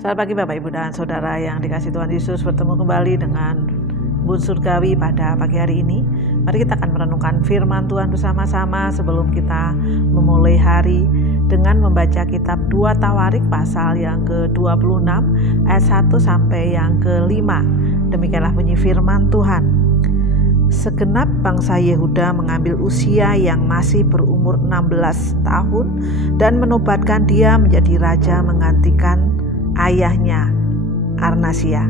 Selamat pagi Bapak Ibu dan Saudara yang dikasihi Tuhan Yesus, bertemu kembali dengan Bun Surgawi pada pagi hari ini. Mari kita akan merenungkan firman Tuhan bersama-sama sebelum kita memulai hari dengan membaca kitab 2 Tawarik pasal yang ke-26 ayat 1 sampai yang ke-5. Demikianlah bunyi firman Tuhan. Segenap bangsa Yehuda mengambil Uzia yang masih berumur 16 tahun dan menobatkan dia menjadi raja menggantikan ayahnya Arnasia.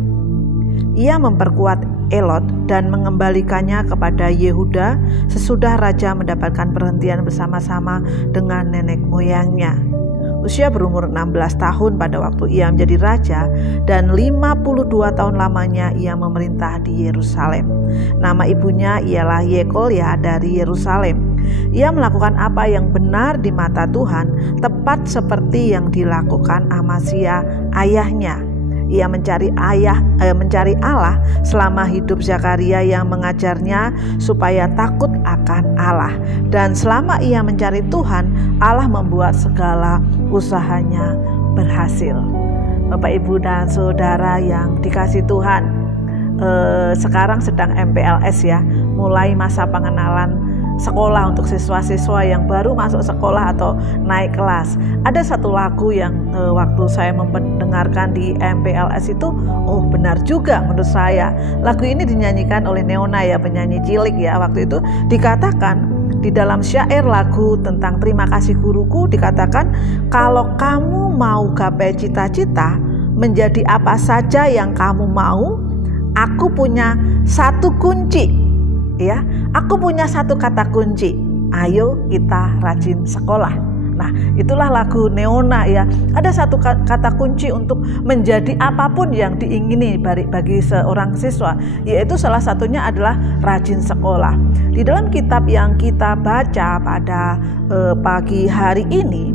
Ia memperkuat Elot dan mengembalikannya kepada Yehuda sesudah raja mendapatkan perhentian bersama-sama dengan nenek moyangnya. Uzia berumur 16 tahun pada waktu ia menjadi raja dan 52 tahun lamanya ia memerintah di Yerusalem. Nama ibunya ialah Yekolya dari Yerusalem. Ia melakukan apa yang benar di mata Tuhan, tepat seperti yang dilakukan Amasya ayahnya. Ia mencari Allah selama hidup Zakaria yang mengajarnya supaya takut akan Allah. Dan selama ia mencari Tuhan, Allah membuat segala usahanya berhasil. Bapak Ibu dan Saudara yang dikasihi Tuhan, sekarang sedang MPLS ya, mulai masa pengenalan sekolah untuk siswa-siswa yang baru masuk sekolah atau naik kelas. Ada satu lagu yang waktu saya mendengarkan di MPLS itu, oh benar juga menurut saya. Lagu ini dinyanyikan oleh Neona ya, penyanyi cilik ya. Waktu itu dikatakan di dalam syair lagu tentang terima kasih guruku, dikatakan kalau kamu mau gapai cita-cita, menjadi apa saja yang kamu mau, aku punya satu kunci. Ya, aku punya satu kata kunci. Ayo kita rajin sekolah. Nah, itulah lagu Neona ya. Ada satu kata kunci untuk menjadi apapun yang diingini bagi seorang siswa, yaitu salah satunya adalah rajin sekolah. Di dalam kitab yang kita baca pada pagi hari ini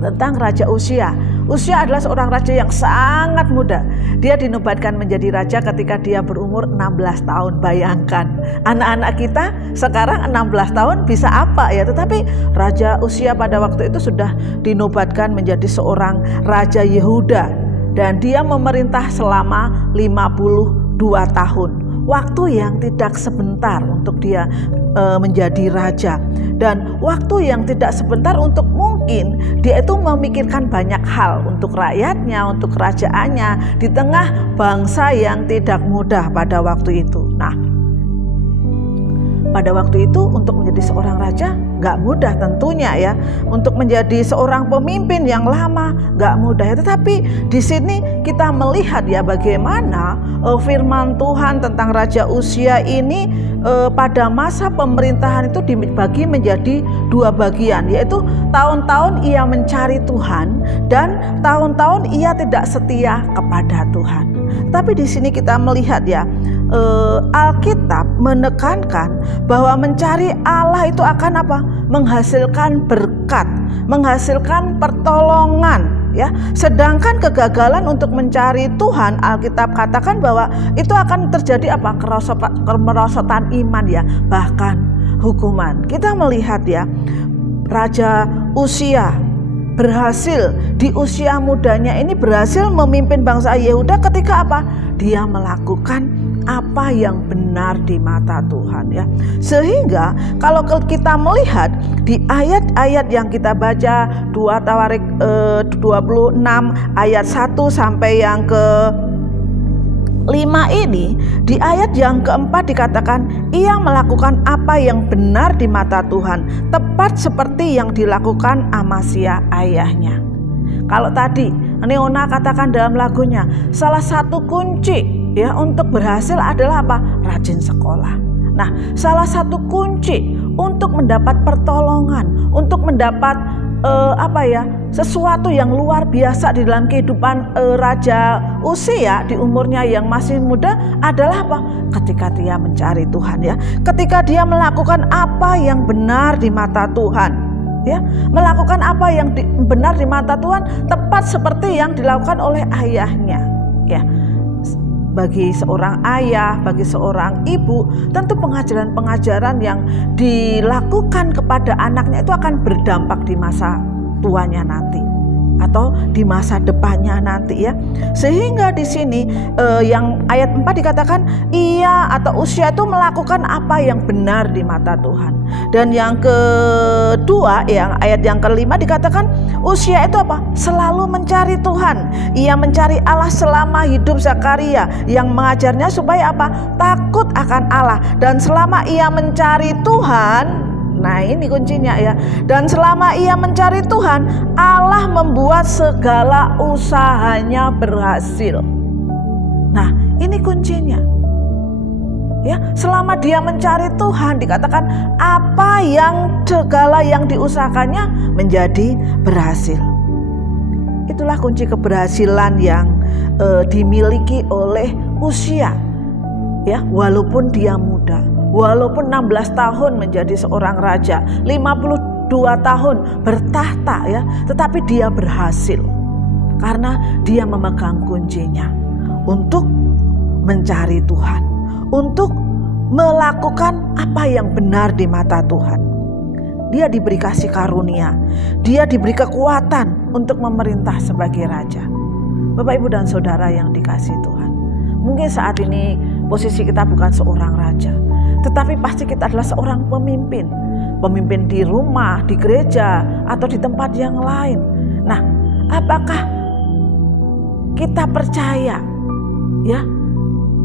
tentang Raja Uzia. Uzia adalah seorang raja yang sangat muda. Dia dinobatkan menjadi raja ketika dia berumur 16 tahun. Bayangkan, anak-anak kita sekarang 16 tahun bisa apa ya. Tetapi Raja Uzia pada waktu itu sudah dinobatkan menjadi seorang raja Yehuda. Dan dia memerintah selama 52 tahun. Waktu yang tidak sebentar untuk dia menjadi raja. Dan waktu yang tidak sebentar untuk mungkin dia itu memikirkan banyak hal untuk rakyatnya, untuk kerajaannya di tengah bangsa yang tidak mudah pada waktu itu. Nah, pada waktu itu untuk menjadi seorang raja gak mudah tentunya ya. Untuk menjadi seorang pemimpin yang lama gak mudah ya. Tetapi di sini kita melihat ya bagaimana firman Tuhan tentang Raja Uzia ini pada masa pemerintahan itu dibagi menjadi dua bagian, yaitu tahun-tahun ia mencari Tuhan dan tahun-tahun ia tidak setia kepada Tuhan. Tapi di sini kita melihat ya, Alkitab menekankan bahwa mencari Allah itu akan apa? Menghasilkan berkat, menghasilkan pertolongan. Ya, sedangkan kegagalan untuk mencari Tuhan, Alkitab katakan bahwa itu akan terjadi apa? Kemerosotan iman ya, bahkan hukuman. Kita melihat ya, Raja Uzia berhasil di usia mudanya ini berhasil memimpin bangsa Yehuda ketika apa? Dia melakukan apa yang benar di mata Tuhan ya. Sehingga kalau kita melihat di ayat-ayat yang kita baca 2 Tawarik 26 ayat 1 sampai yang ke-5 ini, di ayat yang keempat dikatakan ia melakukan apa yang benar di mata Tuhan, tepat seperti yang dilakukan Amasya ayahnya. Kalau tadi Neona katakan dalam lagunya, salah satu kunci ya untuk berhasil adalah apa? Rajin sekolah. Nah, salah satu kunci untuk mendapat pertolongan, untuk mendapat sesuatu yang luar biasa di dalam kehidupan Raja Uzia di umurnya yang masih muda adalah apa? Ketika dia mencari Tuhan ya, ketika dia melakukan apa yang benar di mata Tuhan. Ya, melakukan apa yang benar di mata Tuhan tepat seperti yang dilakukan oleh ayahnya. Ya, bagi seorang ayah, bagi seorang ibu, tentu pengajaran-pengajaran yang dilakukan kepada anaknya itu akan berdampak di masa tuanya nanti. atau di masa depannya nanti ya. Sehingga di sini yang ayat 4 dikatakan ia atau usia itu melakukan apa yang benar di mata Tuhan. Dan yang kedua, yang ayat yang kelima dikatakan usia itu apa? Selalu mencari Tuhan. Ia mencari Allah selama hidup Zakaria, yang mengajarnya supaya apa? Takut akan Allah. Dan selama ia mencari Tuhan, nah ini kuncinya ya. Dan selama ia mencari Tuhan, Allah membuat segala usahanya berhasil. Nah ini kuncinya ya. Selama dia mencari Tuhan, dikatakan apa yang segala yang diusahakannya menjadi berhasil. Itulah kunci keberhasilan yang dimiliki oleh Uzia ya, walaupun dia muda. Walaupun 16 tahun menjadi seorang raja, 52 tahun bertahta ya, tetapi dia berhasil karena dia memegang kuncinya untuk mencari Tuhan, untuk melakukan apa yang benar di mata Tuhan. Dia diberi kasih karunia, dia diberi kekuatan untuk memerintah sebagai raja. Bapak, Ibu dan Saudara yang dikasihi Tuhan, mungkin saat ini posisi kita bukan seorang raja, tetapi pasti kita adalah seorang pemimpin. Pemimpin di rumah, di gereja, atau di tempat yang lain. Nah, apakah kita percaya ya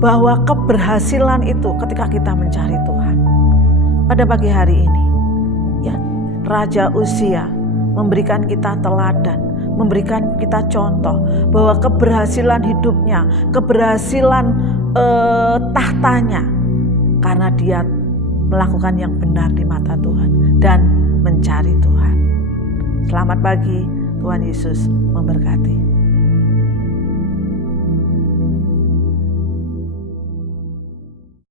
bahwa keberhasilan itu ketika kita mencari Tuhan? Pada pagi hari ini ya, Raja Uzia memberikan kita teladan, memberikan kita contoh bahwa keberhasilan hidupnya, keberhasilan tahtanya, karena dia melakukan yang benar di mata Tuhan dan mencari Tuhan. Selamat pagi, Tuhan Yesus memberkati.